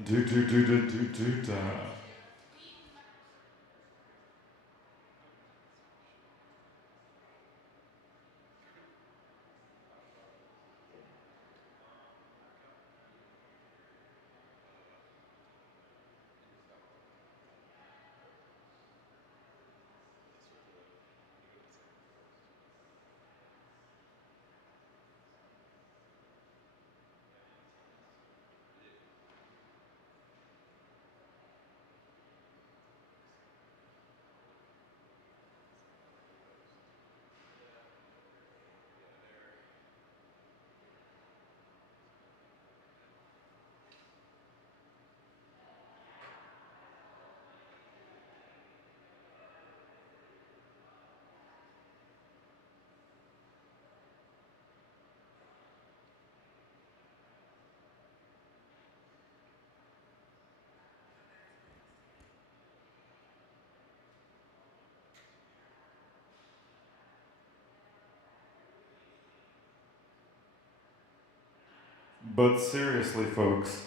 Do. But seriously, folks,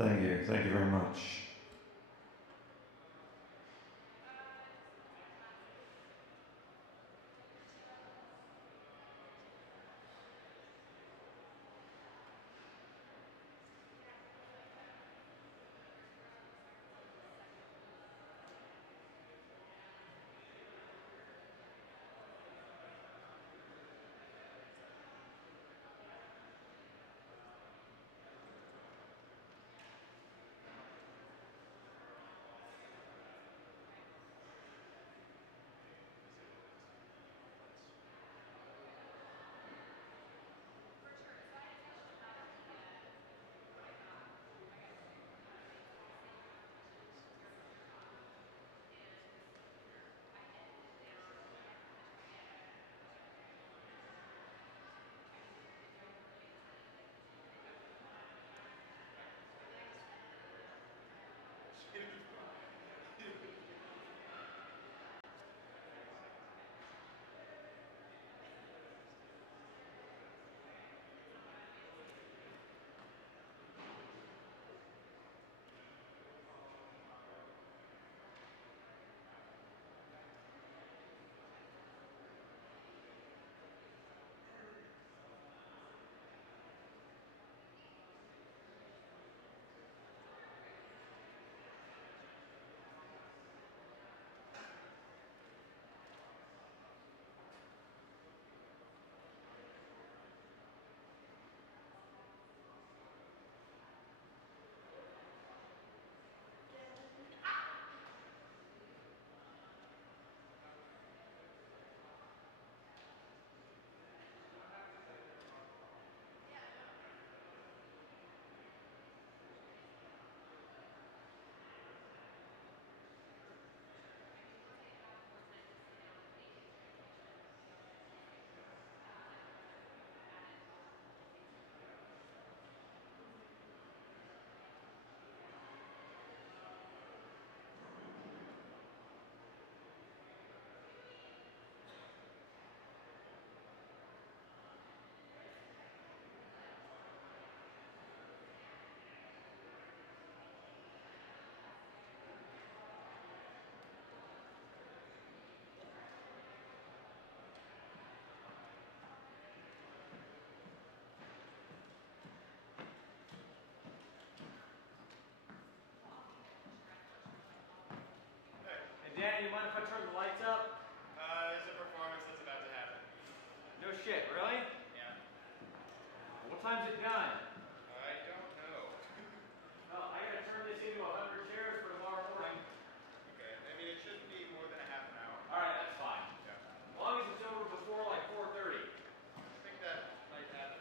Thank you. Thank you very much. Danny, you mind if I turn the lights up? There's a performance that's about to happen. No shit, really? Yeah. What time's it done? I don't know. Well, I gotta turn this into 100 chairs for tomorrow morning. Okay, I mean, it shouldn't be more than a half an hour. Alright, that's fine. Yeah. As long as it's over before like 4:30. I think that might happen.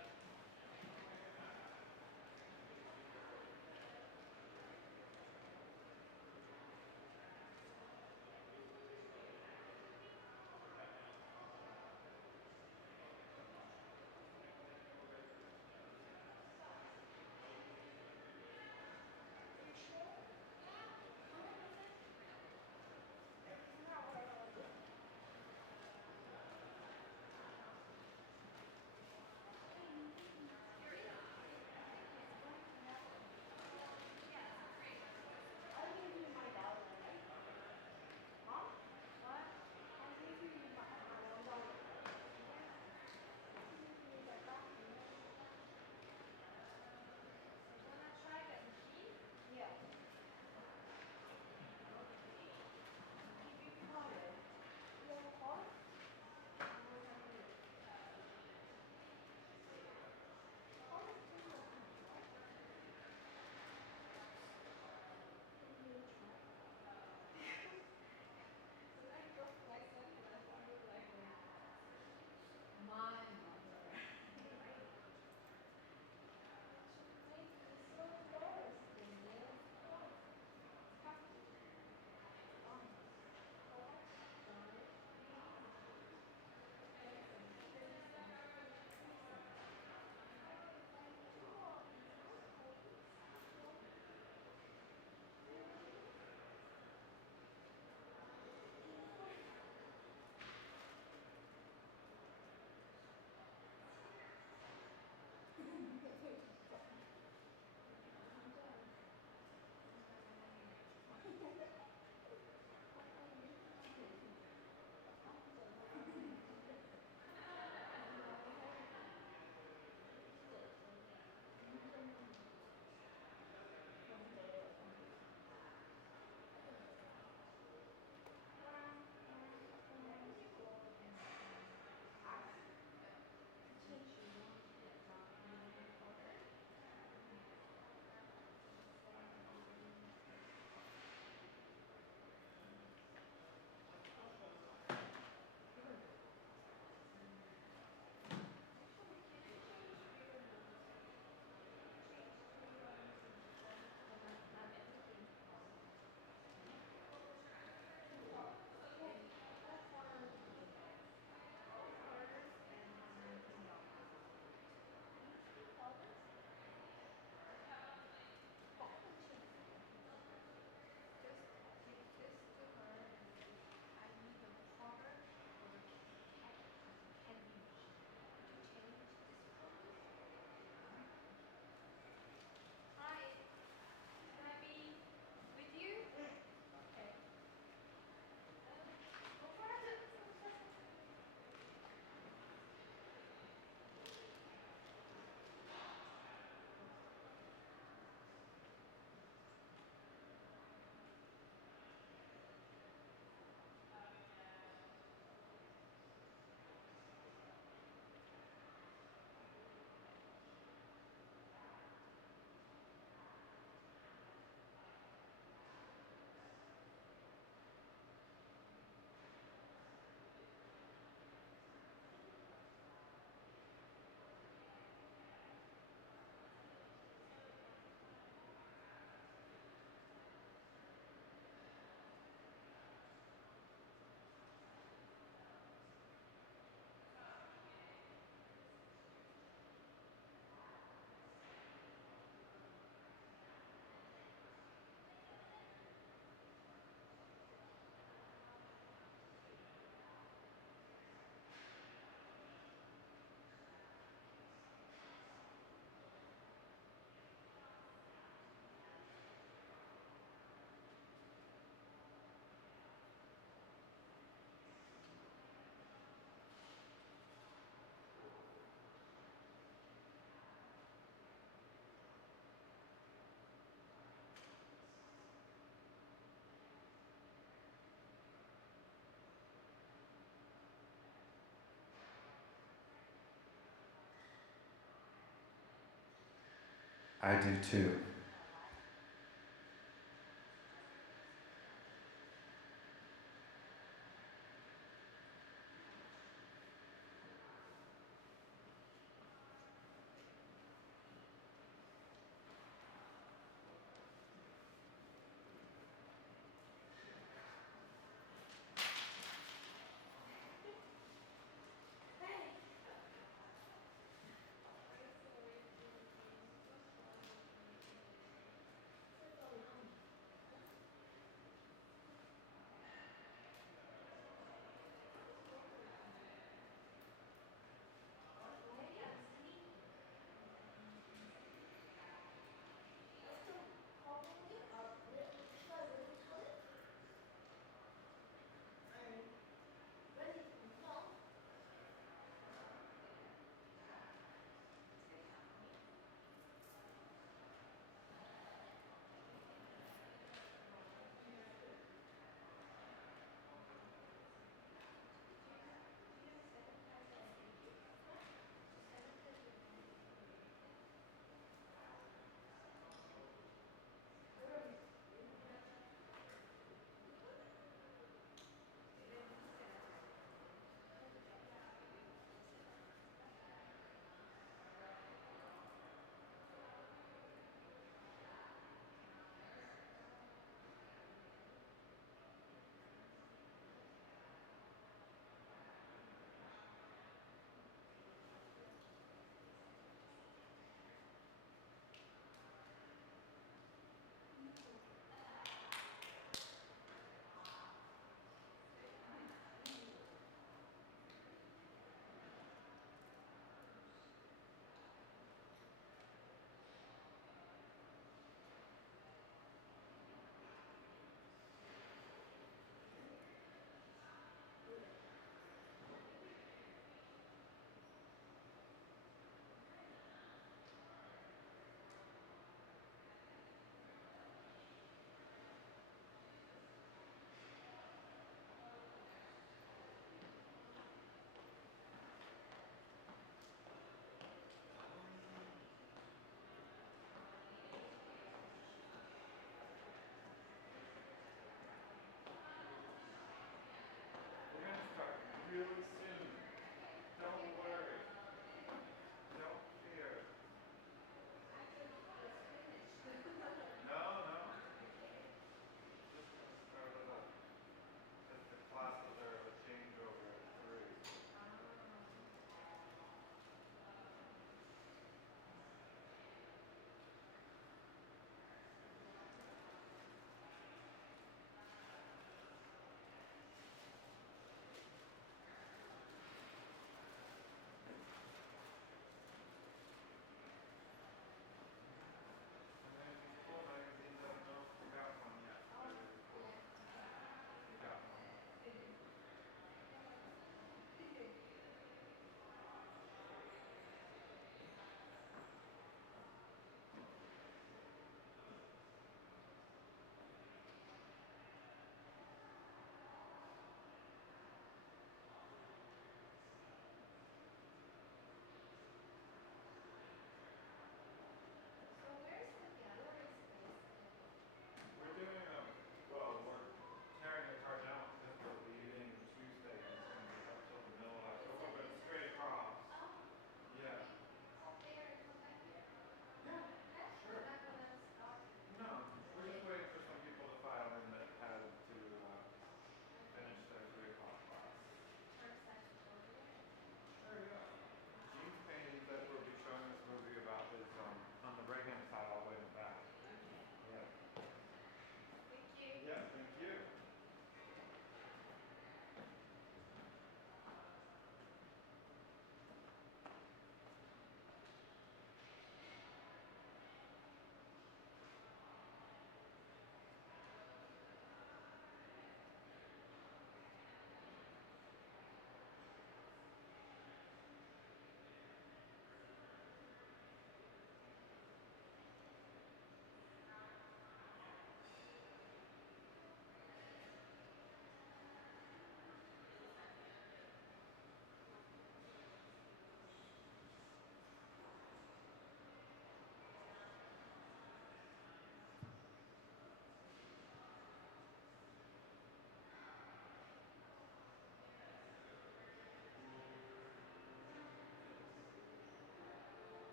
I do too.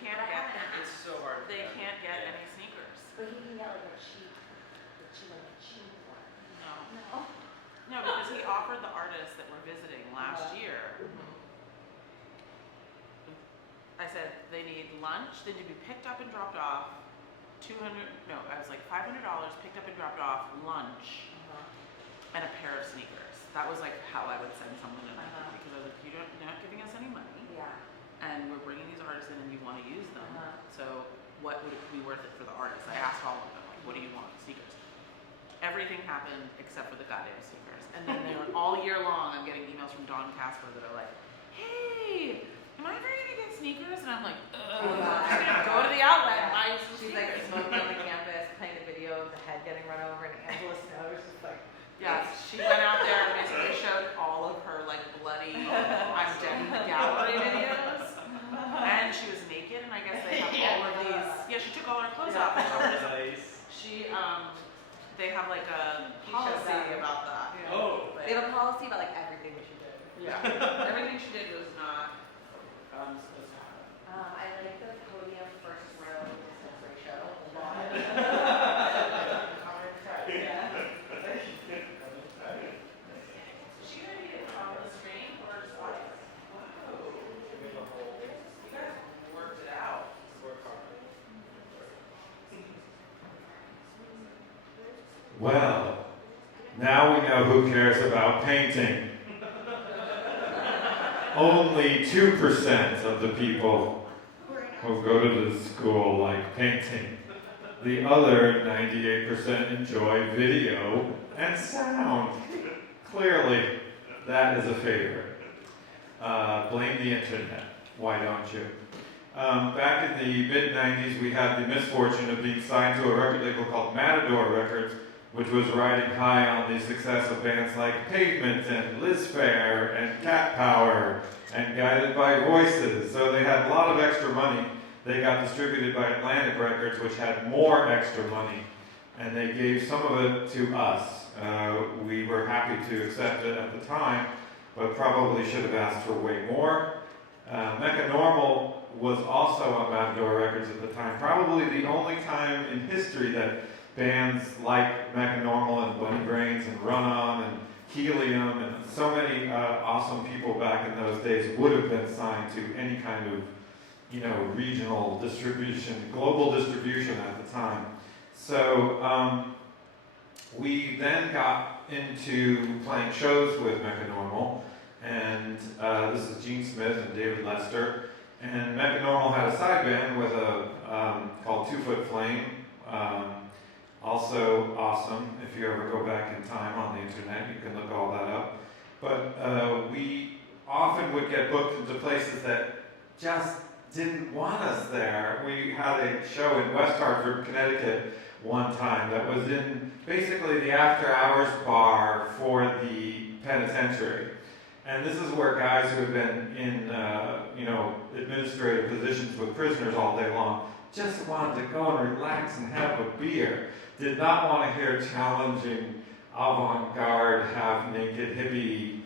can't But I get haven't any, It's so hard. they can't get any sneakers. But he can get like a cheap one. No. No. No, because he offered the artists that were visiting last year. I said they need lunch, they need to be picked up and dropped off. I was like $500 picked up and dropped off, lunch, and a pair of sneakers. That was like how I would send someone to Nike because I was like, you're not giving us any money, Yeah. and we're bringing these artists in, and you want to use them. So what would it be worth it for the artists? I asked all of them, like, what do you want? Sneakers. Everything happened except for the goddamn sneakers. And then they were all year long. I'm getting emails from Dawn Casper that are like, "Hey, am I ever gonna get sneakers?" And I'm like, "I'm gonna go to the outlet and buy you some She's sneakers." like smoking on the campus, playing the video of the head getting run over, and Angela Snow is just like, Yeah, she went out there and basically showed all of her like bloody I'm dead in the gallery videos. And she was naked, and I guess they have all of these. Yeah, she took all her clothes off and covered herself. Nice. They have like a She showed policy that. about that. Yeah. Oh. But, they have a policy about like everything that she did. yeah, everything she did was not supposed to happen. I like the podium first row distance ratio a lot. Yeah. Is she gonna be on the screen or just audio? Wow. You guys worked it out. Well, now we know who cares about painting. Only 2% of the people who go to the school like painting. The other 98% enjoy video and sound. Clearly, that is a favorite. Blame the internet. Why don't you? Back in the mid-90s, we had the misfortune of being signed to a record label called Matador Records, which was riding high on the success of bands like Pavement and Liz Phair and Cat Power and Guided by Voices. So they had a lot of extra money. They got distributed by Atlantic Records, which had more extra money, and they gave some of it to us. We were happy to accept it at the time, but probably should have asked for way more. Mechanormal was also on Matador Records at the time, probably the only time in history that bands like Mechanormal and Bunnybrains and Run On and Helium and so many awesome people back in those days would have been signed to any kind of, regional distribution, global distribution at the time. So we then got into playing shows with Mechanormal, and this is Gene Smith and David Lester, and Mechanormal had a side band with called 2 Foot Flame. Also awesome. If you ever go back in time on the internet, you can look all that up. But we often would get booked into places that just didn't want us there. We had a show in West Hartford, Connecticut one time that was in basically the after-hours bar for the penitentiary. And this is where guys who have been in, administrative positions with prisoners all day long just wanted to go and relax and have a beer. Did not want to hear challenging, avant-garde, half-naked hippie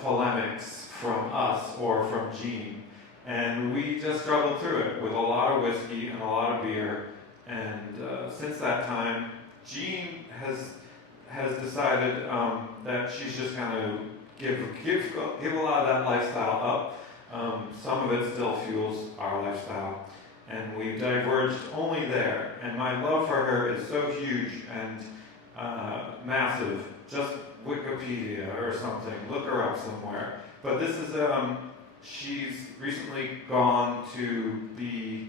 polemics from us or from Gene. And we just struggled through it with a lot of whiskey and a lot of beer. And since that time, Gene has decided that she's just going to give a lot of that lifestyle up. Some of it still fuels our lifestyle. And we've diverged only there. And my love for her is so huge and massive. Just Wikipedia or something. Look her up somewhere. But this is, she's recently gone to be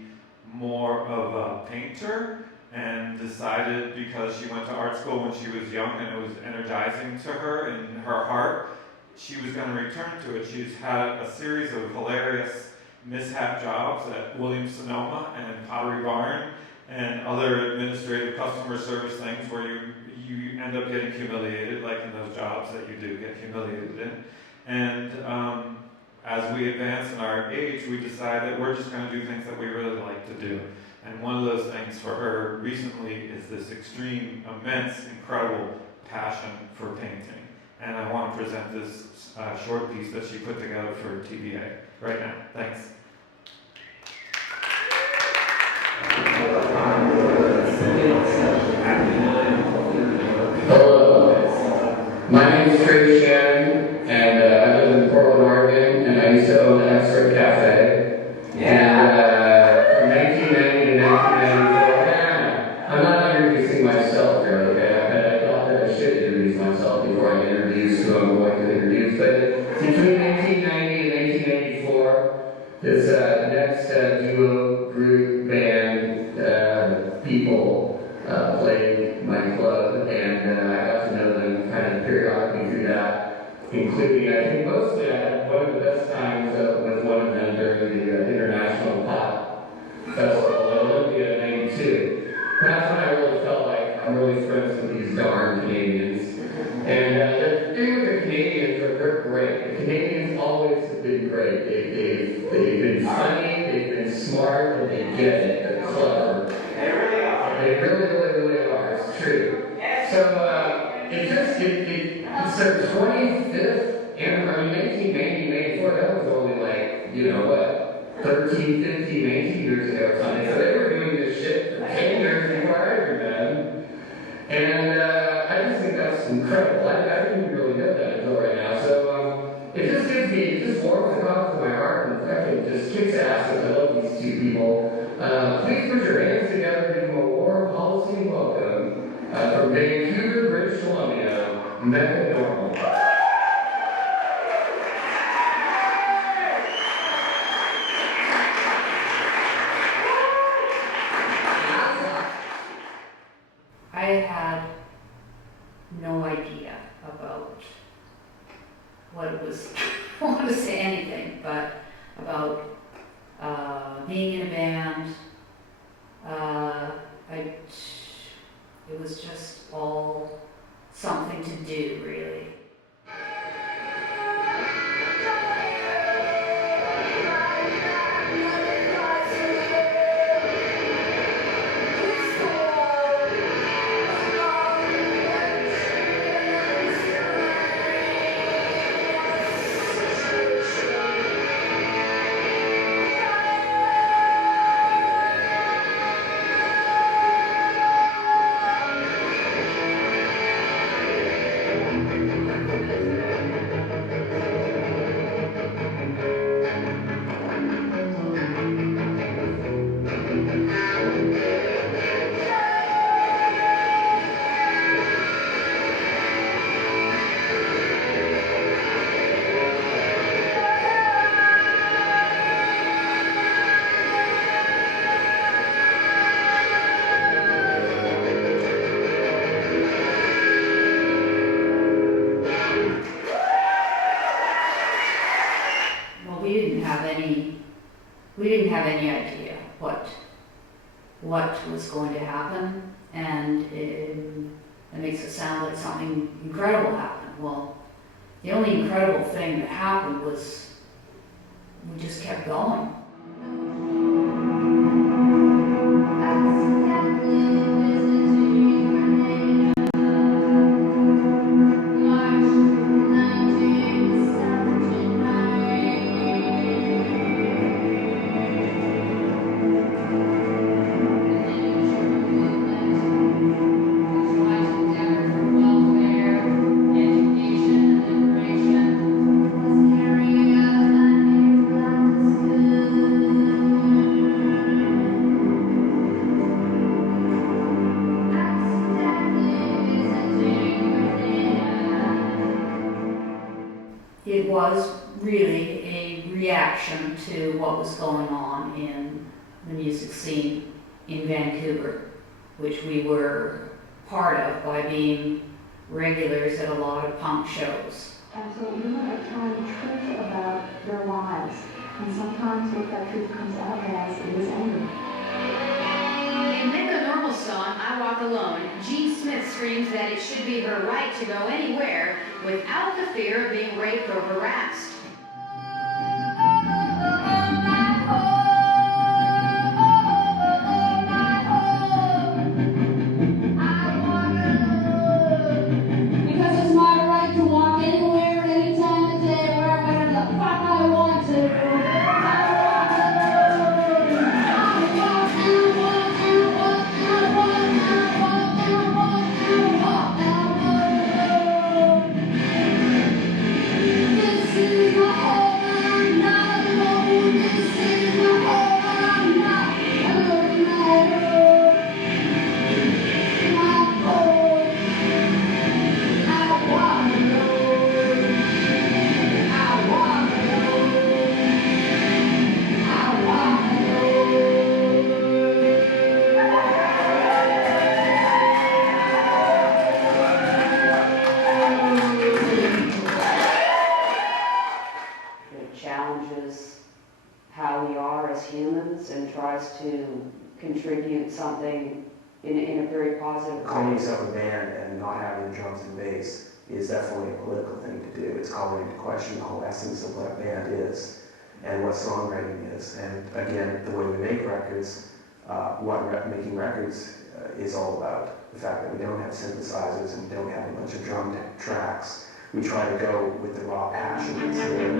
more of a painter and decided, because she went to art school when she was young and it was energizing to her in her heart, she was going to return to it. She's had a series of hilarious mishap jobs at Williams-Sonoma and Pottery Barn and other administrative customer service things where you end up getting humiliated, like in those jobs that you do get humiliated in. And as we advance in our age, we decide that we're just going to do things that we really like to do. And one of those things for her recently is this extreme, immense, incredible passion for painting. And I want to present this short piece that she put together for TBA right now. Thanks. people play my club, and I got to know them kind of periodically through that, including, I think mostly I had one of the best times with one of them during the International Pop Festival in Olympia in '92. That's when I really felt like I'm really friends with these darn Canadians. And the thing with the Canadians are they're great. The Canadians always have been great. They've been funny, they've been smart, and they get it. They're clever. They really are. They really are. It's true. So it's their 25th anniversary. 1994. That was only like 13, 15, 18 years ago or something. So they were doing this shit for 10 years before I ever met. And I just think that's incredible. I didn't really know that until right now. So it just warms the cause of my heart, and fucking just kicks ass. I love these two people. Please put your hands together, give them a warm policy welcome from Vancouver, British Columbia, Mecca Normal. I had no idea about what it was, I don't want to say anything, but about being in a band. It was just all something to do, really. We didn't have any idea what was going to happen, and it makes it sound like something incredible happened. Well, the only incredible thing that happened was we just kept going. It was really a reaction to what was going on in the music scene in Vancouver, which we were part of by being regulars at a lot of punk shows. And so women are telling truth about their lives, and sometimes what that truth comes out as is anger. In the Normal song, I Walk Alone, Jean Smith screams that it should be her right to go anywhere without the fear of being raped or harassed. Because it's my right to walk anywhere, anytime of day, wherever the fuck I want to. This is something in a very positive Calling way. yourself a band and not having drums and bass is definitely a political thing to do. It's calling into question the whole essence of what a band is and what songwriting is. And again, the way we make records, making records is all about. The fact that we don't have synthesizers and we don't have a bunch of drum tracks. We try to go with the raw passion that's there.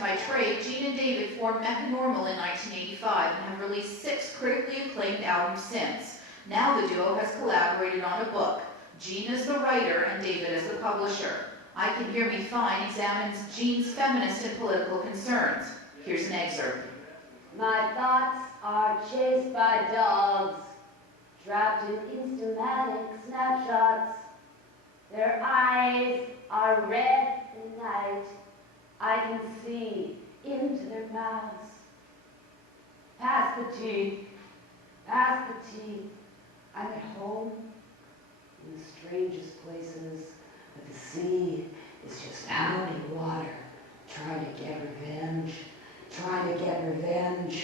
By trade, Gene and David formed Mechanormal in 1985 and have released 6 critically acclaimed albums since. Now the duo has collaborated on a book. Gene is the writer and David is the publisher. I Can Hear Me Fine examines Gene's feminist and political concerns. Here's an excerpt. My thoughts are chased by dogs, trapped in Instamatic snapshots. Their eyes are red in night. I can see into their mouths. Past the teeth, past the teeth. I'm at home in the strangest places, but the sea is just pounding water, trying to get revenge, trying to get revenge.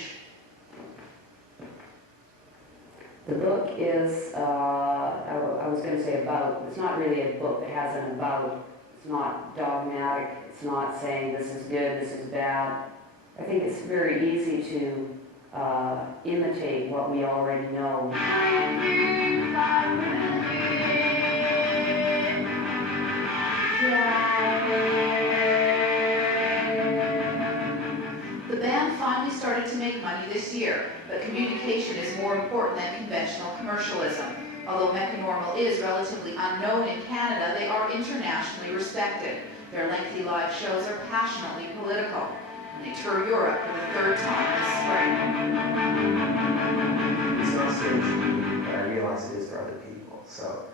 The book is, I was going to say about, it's not really a book that has an about. It's not dogmatic. It's not saying this is good, this is bad. I think it's very easy to imitate what we already know. The band finally started to make money this year, but communication is more important than conventional commercialism. Although Mechanormal is relatively unknown in Canada, they are internationally respected. Their lengthy live shows are passionately political, and they tour Europe for the 3rd time this spring. It's not serious for me, but I realize it is for other people. So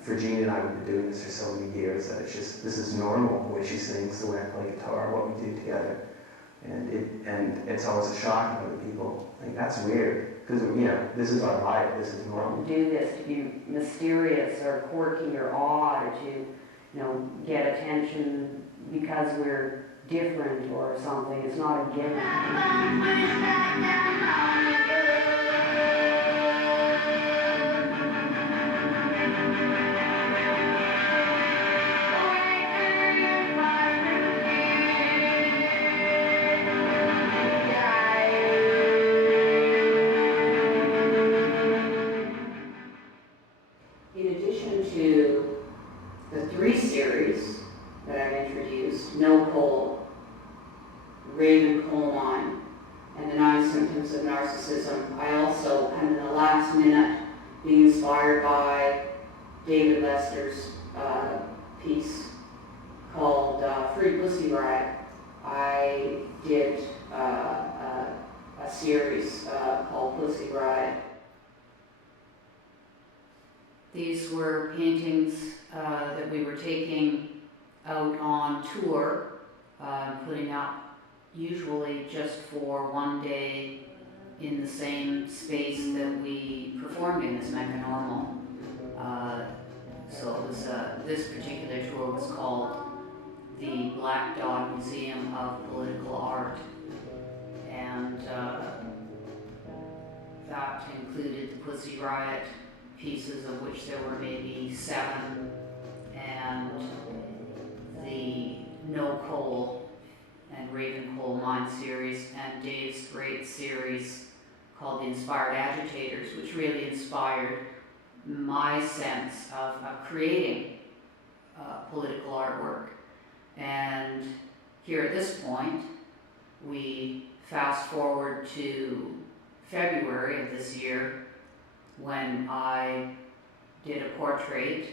for Jean and I, we've been doing this for so many years that it's just, this is normal, the way she sings, the way I play guitar, what we do together. And it's always a shock to other people. Like, that's weird, because, this is our life, this is normal. Do this to be mysterious or quirky or odd, or to, get attention because we're different or something. It's not a gimmick. In addition to the 3 series that I've introduced, No Coal, Raven Coal Mine, and the 9 Symptoms of Narcissism, I also, in the last minute, being inspired by David Lester's piece called Free Pussy Riot, I did a series called Pussy Riot. These were paintings that we were taking out on tour, putting up usually just for one day in the same space that we performed in as Mechanormal. So it was, this particular tour was called the Black Dog Museum of Political Art, and that included the Pussy Riot pieces, of which there were maybe 7, and the No Coal and Raven Coal Mine series, and Dave's great series called The Inspired Agitators, which really inspired my sense of creating political artwork. And here at this point, we fast forward to February of this year, when I did a portrait.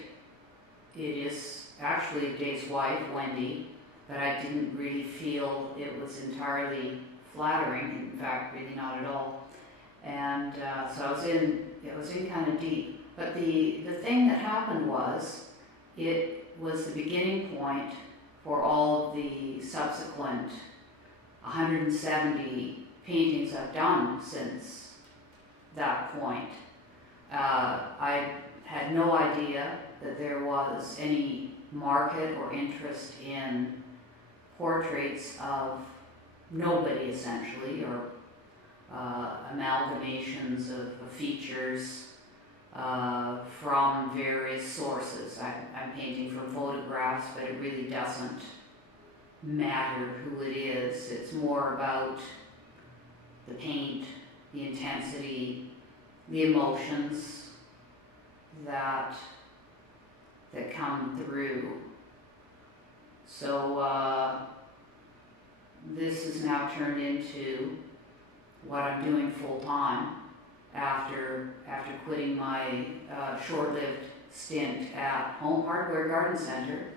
It is actually Dave's wife, Wendy, but I didn't really feel it was entirely flattering, in fact, really not at all. And so it was in kind of deep. But the thing that happened was, it was the beginning point for all of the subsequent 170 paintings I've done since that point. I had no idea that there was any market or interest in portraits of nobody, essentially, or amalgamations of features from various sources. I'm painting from photographs, but it really doesn't matter who it is. It's more about the paint, the intensity, the emotions that come through. So this has now turned into what I'm doing full time after quitting my short-lived stint at Home Hardware Garden Center,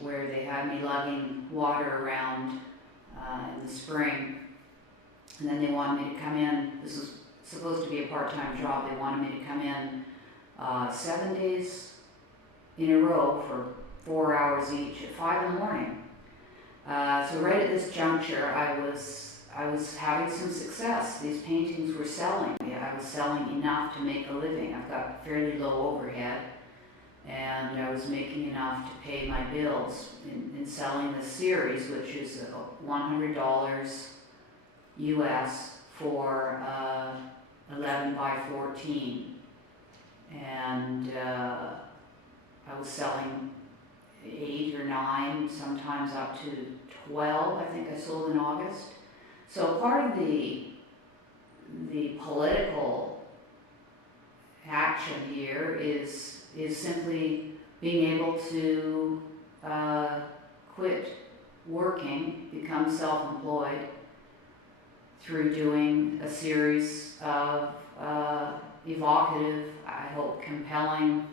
where they had me lugging water around in the spring. And then they wanted me to come in. This was supposed to be a part-time job. They wanted me to come in 7 days in a row for 4 hours each at 5 in the morning. So right at this juncture, I was having some success. These paintings were selling. I was selling enough to make a living. I've got fairly low overhead, and I was making enough to pay my bills in selling this series, which is $100 US for 11 by 14. And I was selling 8 or 9, sometimes up to 12, I think I sold in August. So part of the political action here is simply being able to quit working, become self-employed through doing a series of evocative, I hope compelling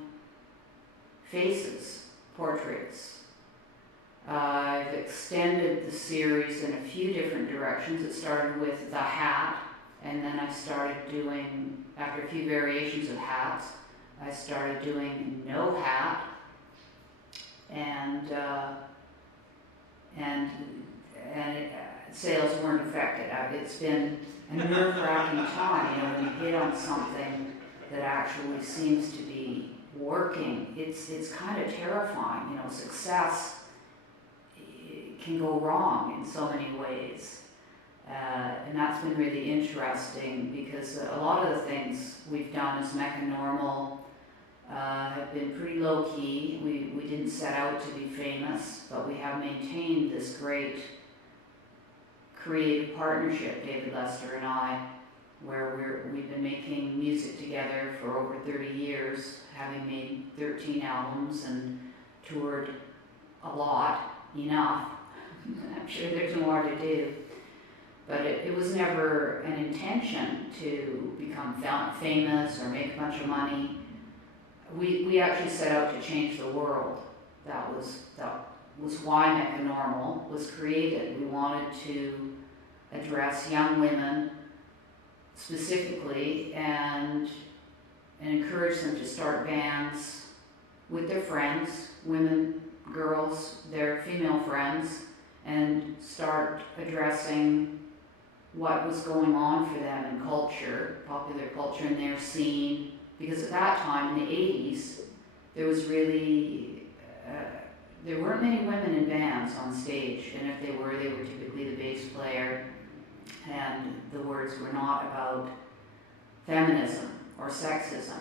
faces, portraits. I've extended the series in a few different directions. It started with the hat, and then I started doing, after a few variations of hats, I started doing no hat, sales weren't affected. It's been a nerve-wracking time, when you hit on something that actually seems to be working. It's kind of terrifying, success can go wrong in so many ways. And that's been really interesting because a lot of the things we've done as Mechanormal have been pretty low-key. We didn't set out to be famous, but we have maintained this great creative partnership, David Lester and I, where we've been making music together for over 30 years, having made 13 albums and toured a lot, enough. I'm sure there's more to do. But it was never an intention to become famous or make a bunch of money. We actually set out to change the world. That was why Mechanormal was created. We wanted to address young women specifically and encourage them to start bands with their friends, women, girls, their female friends, and start addressing what was going on for them in culture, popular culture in their scene. Because at that time, in the 80s, there was really, there weren't many women in bands on stage, and if they were typically the bass player, and the words were not about feminism or sexism.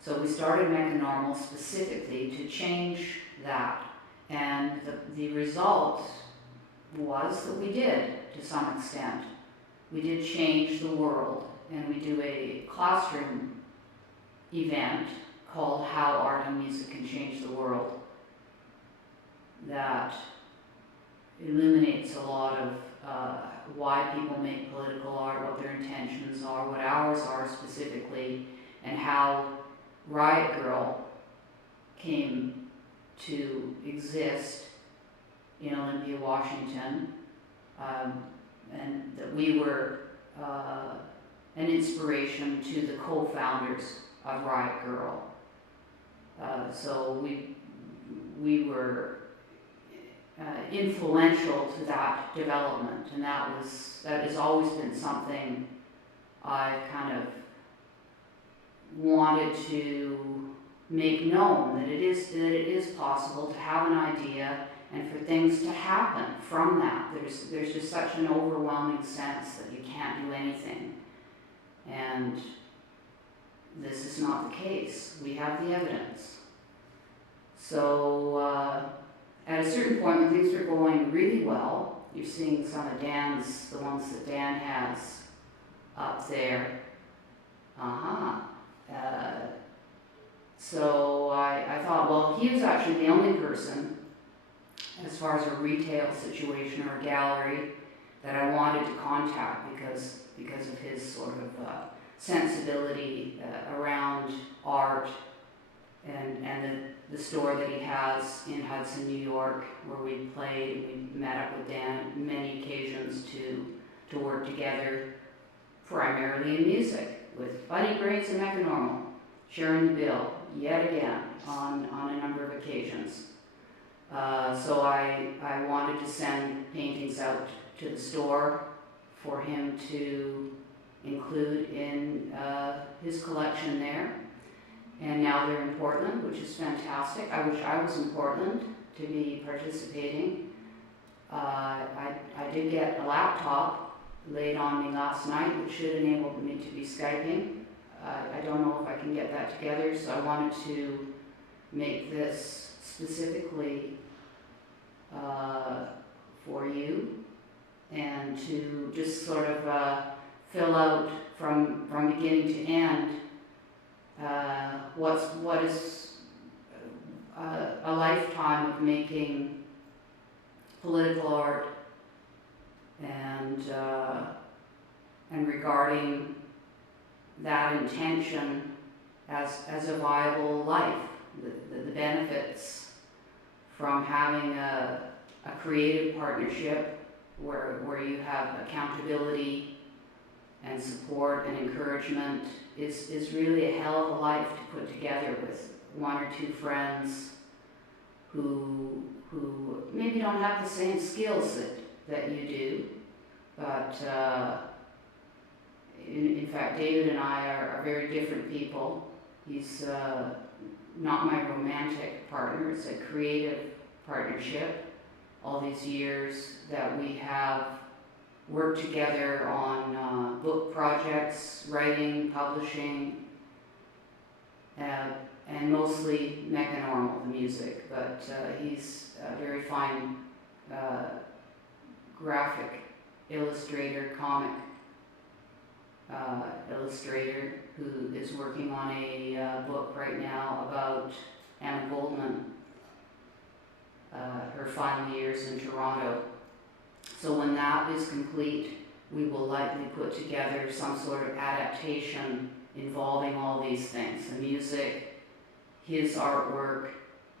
So we started Mechanormal specifically to change that, and the result was that we did, to some extent. We did change the world, and we do a classroom event called How Art and Music Can Change the World that illuminates a lot of why people make political art, what their intentions are, what ours are specifically, and how Riot Girl came to exist in Olympia, Washington, and that we were an inspiration to the co-founders of Riot Girl. So we were influential to that development, and that has always been something I kind of wanted to make known, that it is possible to have an idea and for things to happen from that. There's just such an overwhelming sense that you can't do anything, and this is not the case. We have the evidence. So at a certain point when things are going really well, you're seeing some of Dan's, the ones that Dan has up there. So I thought, well, he was actually the only person, as far as a retail situation or a gallery, that I wanted to contact because of his sort of sensibility around art and the store that he has in Hudson, New York, where we played. We met up with Dan on many occasions to work together, primarily in music, with Bunnybrains and McEnormal, sharing the bill yet again on a number of occasions. So I wanted to send paintings out to the store for him to include in his collection there. And now they're in Portland, which is fantastic. I wish I was in Portland to be participating. I did get a laptop laid on me last night, which should enable me to be Skyping. I don't know if I can get that together, so I wanted to make this specifically for you, and to just sort of fill out from beginning to end what is a lifetime of making political art and regarding that intention as a viable life, the benefits from having a creative partnership where you have accountability and support and encouragement is really a hell of a life to put together with one or two friends who maybe don't have the same skills that you do, but in fact David and I are very different people. He's not my romantic partner, it's a creative partnership. All these years that we have worked together on book projects, writing, publishing, and mostly McEnormal, the music, but he's a very fine graphic illustrator, comic illustrator, who is working on a book right now about Emma Goldman, her final years in Toronto. So when that is complete, we will likely put together some sort of adaptation involving all these things: the music, his artwork,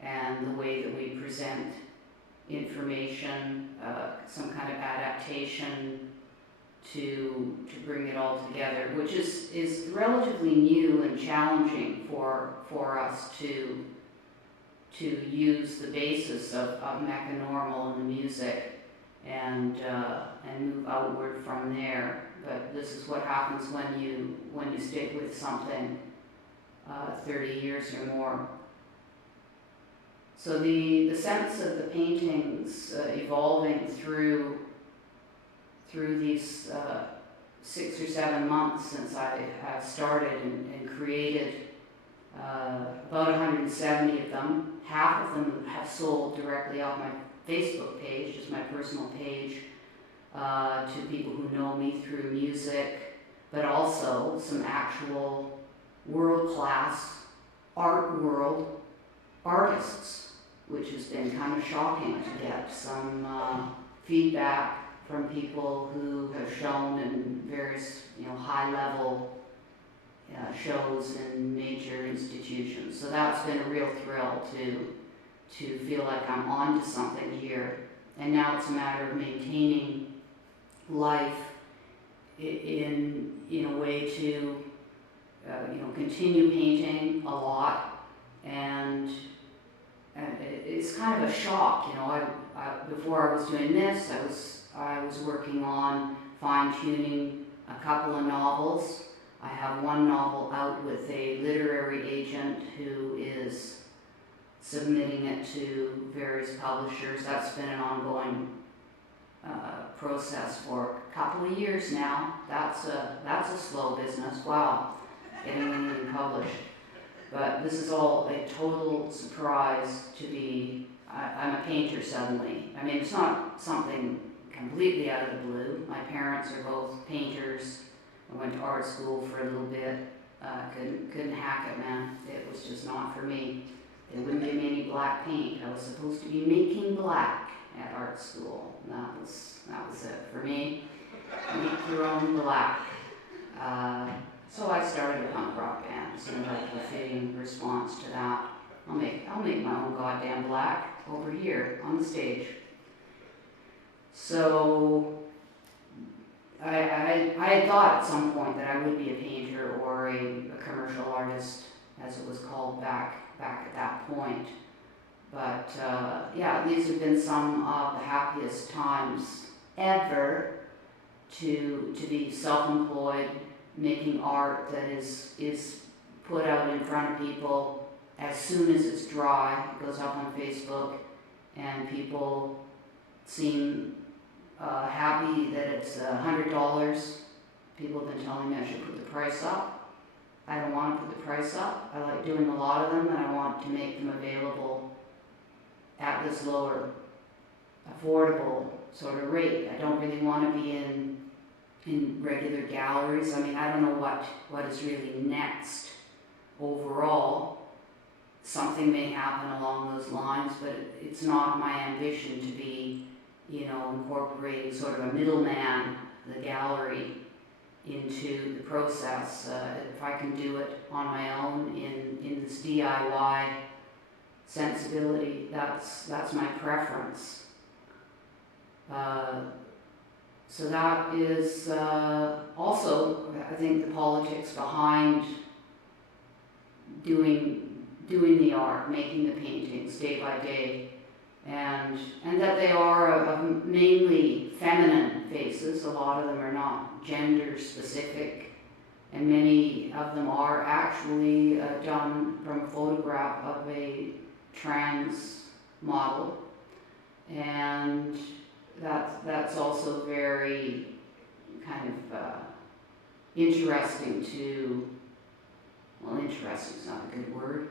and the way that we present information, some kind of adaptation to bring it all together, which is relatively new and challenging for us to use the basis of McEnormal and the music and move outward from there. But this is what happens when you stick with something 30 years or more. So the sense of the paintings evolving through these 6 or 7 months since I have started and created about 170 of them. Half of them have sold directly off my Facebook page, just my personal page, to people who know me through music, but also some actual world-class art world artists, which has been kind of shocking to get some feedback from people who have shown in various, high-level shows in major institutions. So that's been a real thrill to feel like I'm onto something here. And now it's a matter of maintaining life in a way to continue painting a lot. And it's kind of a shock, before I was doing this, I was working on fine-tuning a couple of novels. I have one novel out with a literary agent who is submitting it to various publishers. That's been an ongoing process for a couple of years now. That's a slow business. Wow, getting anything published. But this is all a total surprise to be. I'm a painter suddenly. I mean, it's not something completely out of the blue. My parents are both painters. I went to art school for a little bit. Couldn't hack it, man. It was just not for me. They wouldn't give me any black paint. I was supposed to be making black at art school. That was it for me. Make your own black. So I started a punk rock band. So like a fitting response to that. I'll make my own goddamn black over here on the stage. So I had thought at some point that I would be a painter or a commercial artist, as it was called back at that point. But yeah, these have been some of the happiest times ever to be self-employed, making art that is put out in front of people as soon as it's dry. It goes up on Facebook, and people seem happy that it's $100. People have been telling me I should put the price up. I don't want to put the price up. I like doing a lot of them, and I want to make them available at this lower, affordable sort of rate. I don't really want to be in regular galleries. I mean, I don't know what is really next overall. Something may happen along those lines, but it's not my ambition to be, incorporating sort of a middleman, the gallery, into the process. If I can do it on my own in this DIY sensibility, that's my preference. So that is also, I think, the politics behind doing the art, making the paintings day by day, and that they are of mainly feminine faces. A lot of them are not gender specific, and many of them are actually done from a photograph of a trans model, and that's also very kind of interesting to, well, interesting is not a good word,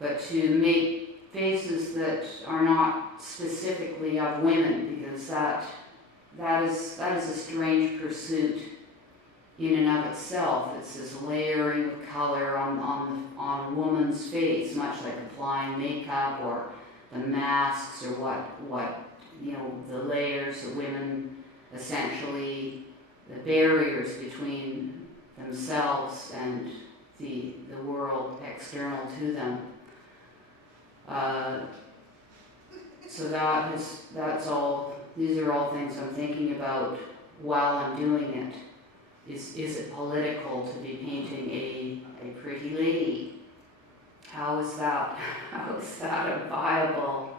but to make faces that are not specifically of women, because that is a strange pursuit in and of itself. It's this layering of color on a woman's face, much like applying makeup or the masks or what the layers that women essentially, the barriers between themselves and the world external to them. So that's all. These are all things I'm thinking about while I'm doing it. Is it political to be painting a pretty lady? How is that a viable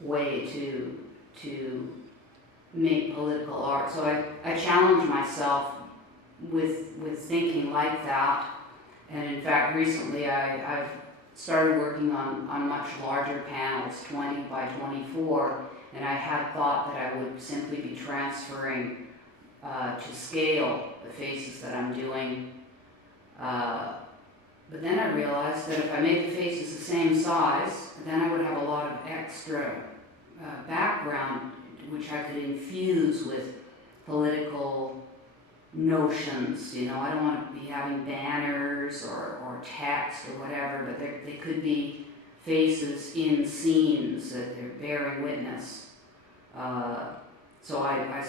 way to make political art? So I challenge myself with thinking like that. And in fact, recently I've started working on much larger panels, 20 by 24, and I had thought that I would simply be transferring to scale the faces that I'm doing. But then I realized that if I made the faces the same size, then I would have a lot of extra background which I could infuse with political notions. I don't want to be having banners or text or whatever, but they could be faces in scenes that they're bearing witness. So I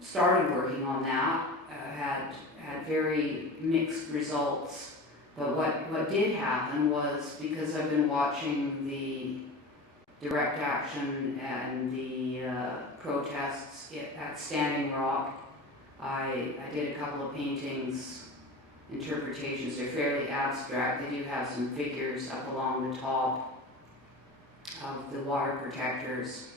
started working on that, had very mixed results, but what did happen was, because I've been watching the direct action and the protests at Standing Rock, I did a couple of paintings, interpretations. They're fairly abstract. They do have some figures up along the top. of the water protectors.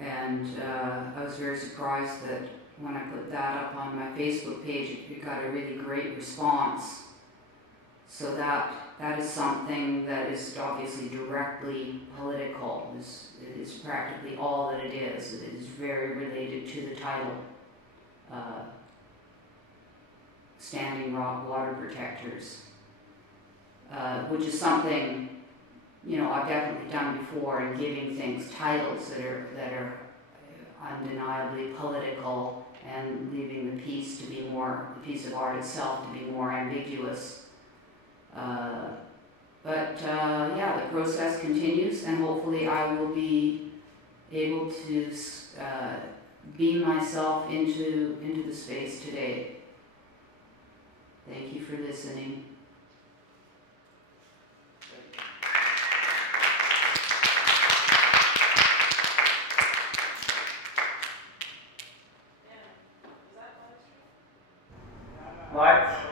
And I was very surprised that when I put that up on my Facebook page, it got a really great response. So that is something that is obviously directly political. It is practically all that it is. It is very related to the title, Standing Rock Water Protectors, which is something, you know, I've definitely done before in giving things titles that are undeniably political and leaving the piece of art itself to be more ambiguous. Yeah, the process continues, and hopefully I will be able to beam myself into the space today. Thank you for listening. Lights.